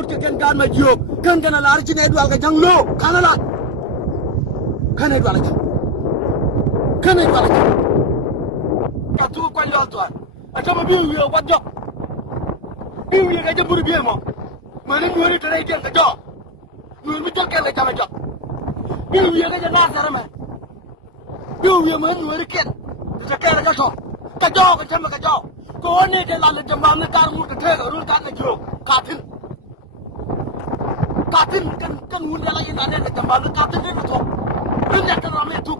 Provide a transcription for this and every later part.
murte ken gan ma jiyo kan gana lar ci ne dwal ga janglo kana la kana dwal ga kana dwal ga ka tu ko yo to ata ma biu yo wadjo biu ye ga jamburu biye mo ma ne ngori to ray den ga jo ngori mi to ken ga jama jo biu ye ga na sara ma biu ye ma ngori ken ta ken ga to ka jo ga jama ga jo ko ne ke la le jama na kar mu te ga ru ka na jo katin kan wun ya la ina ne da jama na katin ne to rin ya kan me tu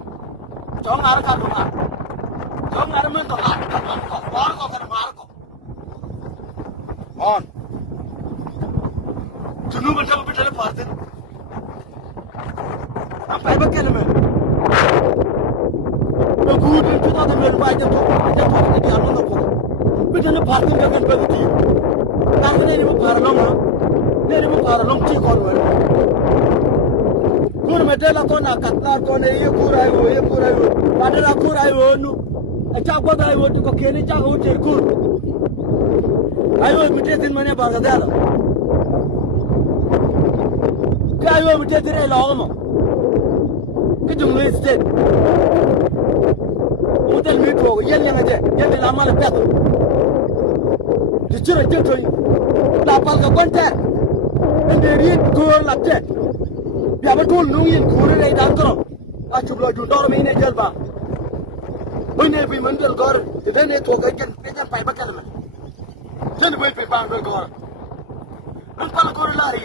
jo ngar ka lu ma jo ngar men to la ka ko war ko kan mar ko on tunu man tam bitale farten am pai ba ken me ba good to da me ba ja to ni am na ko bitale farten ga kan ba ti ta ne ni mo parlom na ne ni mo parlom ti ko no kur me tela ko na katna ko ne ye kurai padara kurai wo nu acha ko dai wo to ko kene cha ho ter kur ayo mite tin mane bar ga dala ka ayo mite dire lo mo ke jum le state hotel mi to yen yang aje yen la mala pet di chure je to la pal ga konter ende ri ko la te ya ba tol nu yin ko re dan to a chublo ju dor me ne jel ba bune bi man del gor de ne to ga ken pai ba kalma Sen bai pe bang gor an pal gor la ri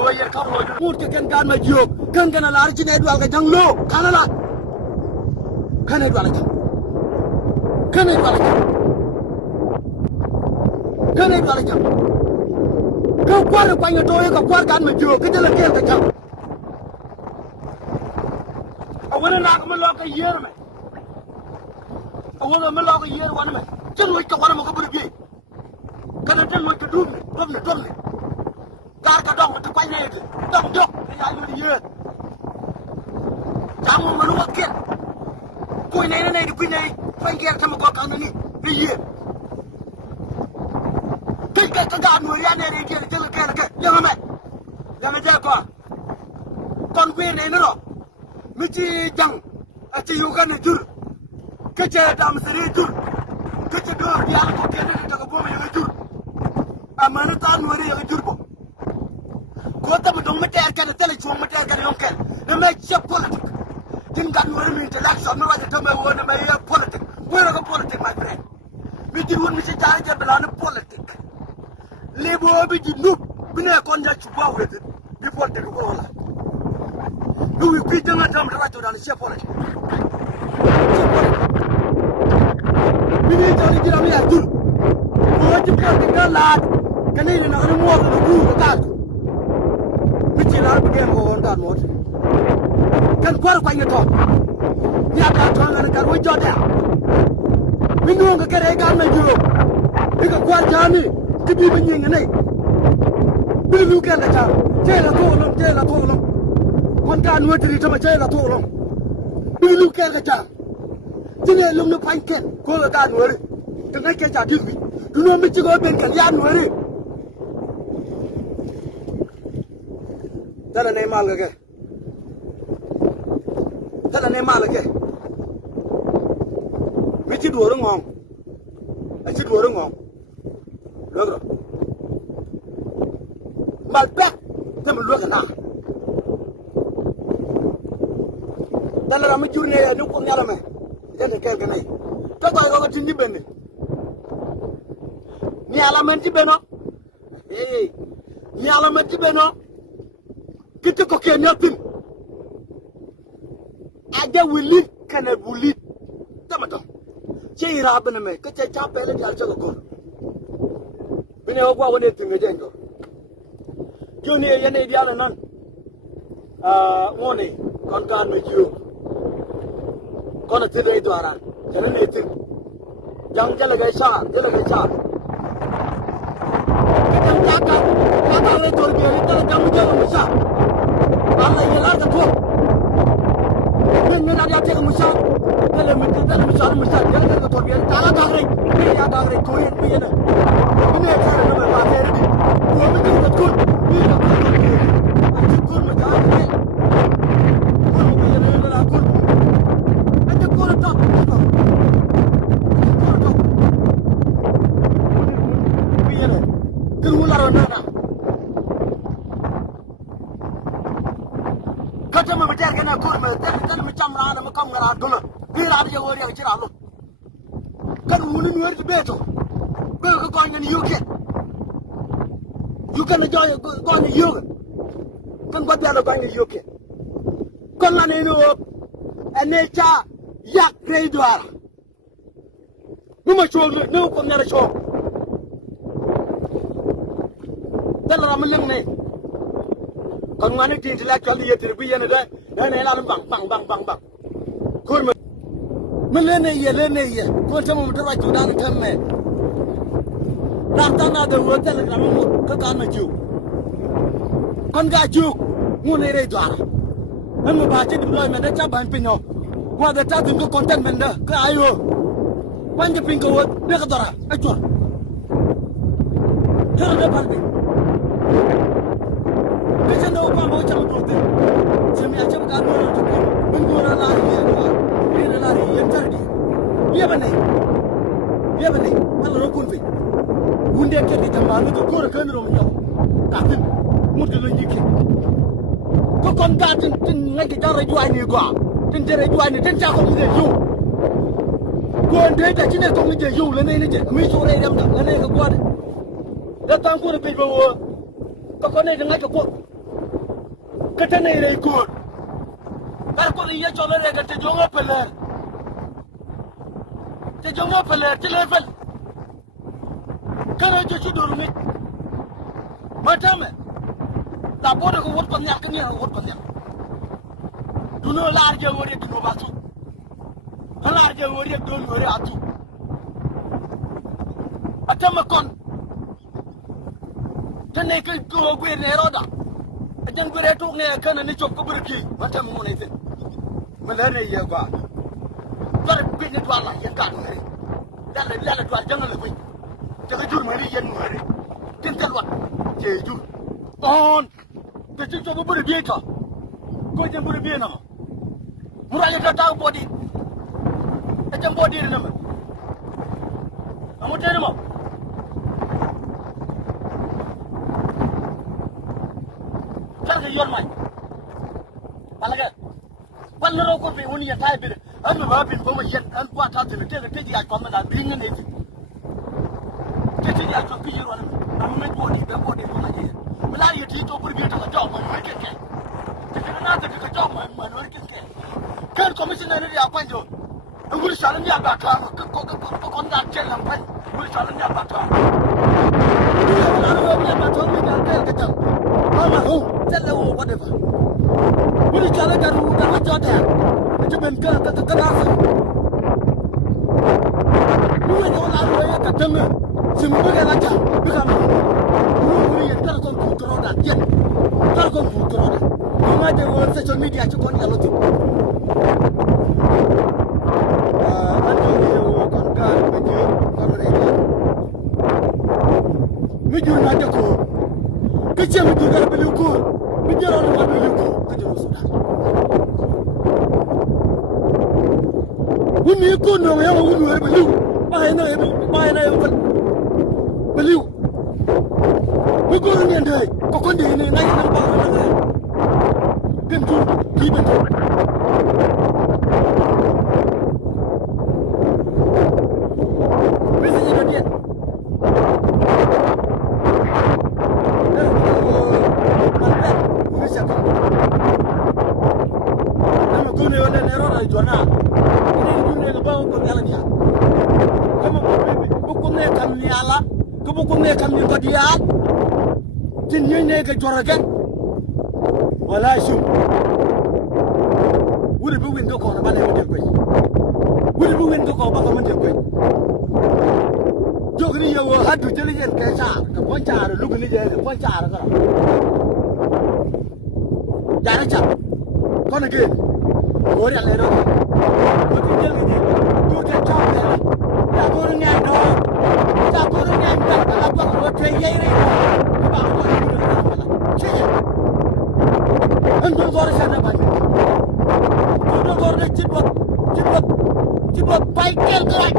o yer ka mo murte ken gan ma jiyo kan gana lar ci ne dwal ga janglo kana la kana dwal ga kana dwal ga kana dwal ga ka kwar pa nya to ka kwar gan ma jiyo ke de la ken ga jang a wona na ko lo ka yer me a wona me lo ka yer wan me chen wo ka wan mo ko bu bi kana tan mo ko dum gar ka dong to quay ne dong dok ya yu ye jam mo lu waket ko ne ne ku ne fa nger tam ko kan ni bi ye kai ka ga no ya ne ke ke ke ya me ja ko kon we ne no mi ci jang a ci yu kan jur ke ce dam sere jur ke ce do ya ko ke ne to ko bo me ya jur amana ta no re ya jur bo ko ta mo dong meter kan tele chuang meter kan yong kan ne me che politic tim dan no re te lak so me wa to me wona me ya politic we ro politic my friend mi di won mi ci jar ke bla ne politic le bo bi di nu bi ne kon ja chu ba we di politic ko wala du wi bi tanga tam ra to dan che politic bi ne jari di ram ya dur ko ci politic ka la kan ni na ko mo ko du ka Bichilar begin on that mode. Can qualify your talk. Ya ka tonga na karwe jota. Mingo ga kare ga na juro. Biga kwa jami tibi binyinga nei. Bi lu kan da ta. Jela to lom. Kon ka nu tri to ma jela to lom. Bi lu kan da ta. Jine lum no panken ko ga nu ri. Tanga ke ja tibi. Du no mi ci go ben kan ya nu ri. Tala ne mal ga mi ci do ro ngong a ci do ro ngong lo mal pek te mo lo ga na tala ra mi jurne ya nu ko ngala me jende kel ga nay to ko ga tin ni benni ni ala men ti beno ni ala men ti beno kita ko ke nyapin ada wili kana buli tamato che ira bana me ka che cha pele dal cha ko bine o kwa wone tinga jengo joni ye ne diala nan woni kon kan me jiyo kono tede do aran jere ne tin jang jale ga sa kita ka le tor bi ni tala jang jale musa Allah ya larga to men ada te musa kala mitti dal musa jale ka tor bi tala dagre ya dagre to yen bi na ini ka na ba fere bi ko mi Carolina. Kata me bejar kena kurma, kan macam rana macam ngarad dulu. Dia ada yang orang yang cerah lu. Kan uni nuar di beto. Kau kau ni UK. UK na joy kau ni UK. Kan buat dia kau ni UK. Kan mana ni Anecha yak redwar. Numa show ni kau ni ada show. Dalam ramelang ni. Kan mana di intellectual dia terbiar ni dah. Dah ni lalu bang. Kurma. Melene ye. Kau cuma berdoa jualan kami. Nak ada hotel kamu kekan maju. Kan gaju, mune redwar. Hanya baca deployment ada caban pino. Wah ada caban tu konten benda ke ayo. Panjang pinggau dia ketara, acur. Jangan dapat ni. Bisa nak apa mau cakap tu? Semua macam kamu orang tu. Mengguna lari dia lari yang terdi. Dia benar. Kalau rokun fi. Bunda kerja tambah tu kau kan romnya. Katin, mungkin lagi ke. Kau kontak tin lagi cara jual ni gua. Tin cara jual ni tin cakap ni je. Kau anda dah cina kau ni je. Lene ni je. Kami sore jam dah. Lene ke gua. Datang kau lebih bawa. Kau ni dengan kau. Kata ni ikut. Kalau kau ni jalan dia kata jangan peler. Jangan peler. Level. Kalau jadi dulu ni, macam mana? Tak boleh kau buat penyak ni, buat penyak. Dulu large orang dulu batu, large orang dulu orang atu. Macam macam, jangan kau gue neroda, jangan gue retuk ni kan ni cok kau berkil, macam mana itu? Malah ni ya gua, berpindah dua lah yang kan ni, jalan dua jangan lebih. Jangan jur mari yang mari. Tentu luat. Jujur. On. Jadi coba berbiaya kah? Kau jangan berbiaya nama. Murahnya dah tahu body. Macam body ni nama. Kamu cakap nama. Cakap your mind. Palaga. Palar aku pergi uni yang saya beri. Anu babin bawa yen. Anu buat hati ni. Dia kerja komen dan bingung itu. Jadi dia cakap kira orang, kami body pun aja. Melari dia tu berbiar tak jauh mana ke? Jadi nanti dia jauh mana ke? Kan komisioner dia apa itu? Anggur salam dia bakar, kau kontak jalan pun, anggur salam dia bakar. Dia orang dia bakar dia kan kecam. Mama jalan whatever. Anggur salam dia rumah jauh. Itu bencar kenapa? Mungkin orang dia kecam. Semua orang aja, bukan. Mungkin yang terkon putera dan terkon putera. Mama dia orang social media cukup ni kalau tu. Nanti dia kontak meja kamera. Meja nak aku. Kecil meja kalau beli ukur. Meja orang nak beli ukur. Kerja sudah. Uni ukur nama yang uni orang beli. Bahaya yang beliau, bukan yang dah, kau kan dia ni naik nampak mana? Kentu, kiban tu. Biasanya dia. Nama kau ni orang neror ada jual na. Ini dunia kebau kau jalan dia. Kamu bukan ni kami ala. Bukan ni kami kau dia. Jenis ni ke juara kan? Walau sum. Uli bukan tu kau nak balik macam kau. Uli bukan tu kau bakal macam kau. Jok ni yang hadu jadi yang kesar. Kau cara, lu ni jadi kau cara kau. Cara cak. Kau nak ke? Kau yang lero. Kau tinggal ni. Tu dia cakap. Tak boleh ni no. Tak boleh ni. Tak boleh kau cakap ni. Antum gor sana banyak. Antum gor nak cepat baik kerak.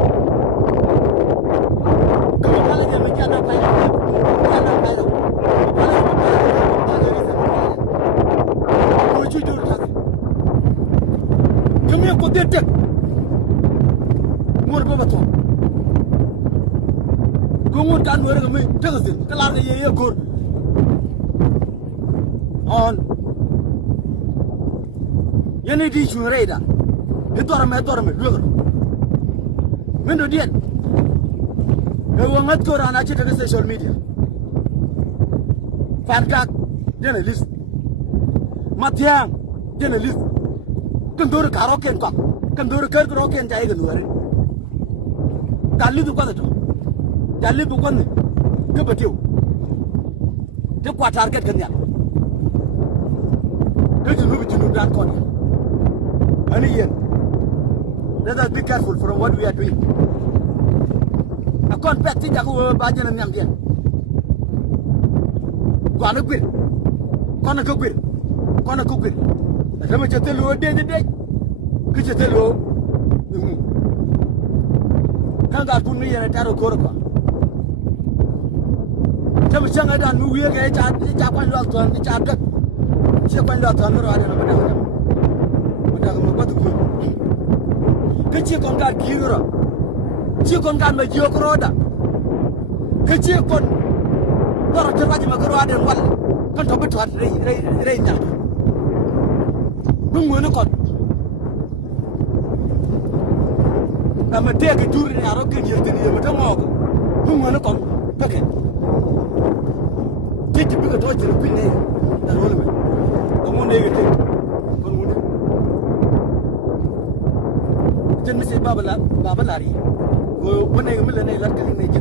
Kamu kalau dia macam apa? Macam apa? the year good on any issue radar. The dormant, look. When do it? They will not go on actually social media. Fankak, journalist. Matiang, journalist. Can do the karaoke and talk. Can do the karaoke and Tiger. Can live the quality. Can live the one. Good at you. The what target can you? Don't you move it to that corner? Any year. Let us be careful for what we are doing. I can't bet that who are Bajan and Yamdian. Gonna quit. Gonna cook it. Gonna cook it. Let me tell you a day. Could you tell you? Can't put me in a tarot corridor. Tell me, Chang, I don't know. We are going to tap one lot on the chapter. Check one lot on the road. Kecil kon kan kira, kecil kon kan baju keroda, kecil kon orang terbaca makro ada wal, kan tak betul rei nak. Nunggu ni kon, kami dia ketur ni arok kerja ni macam apa? Nunggu ni kon, pakai. Jadi bila tu cerita ni, dah boleh mah. Kamu ni gitu. Mesti Baba lari. Go when I will lari kat ni je.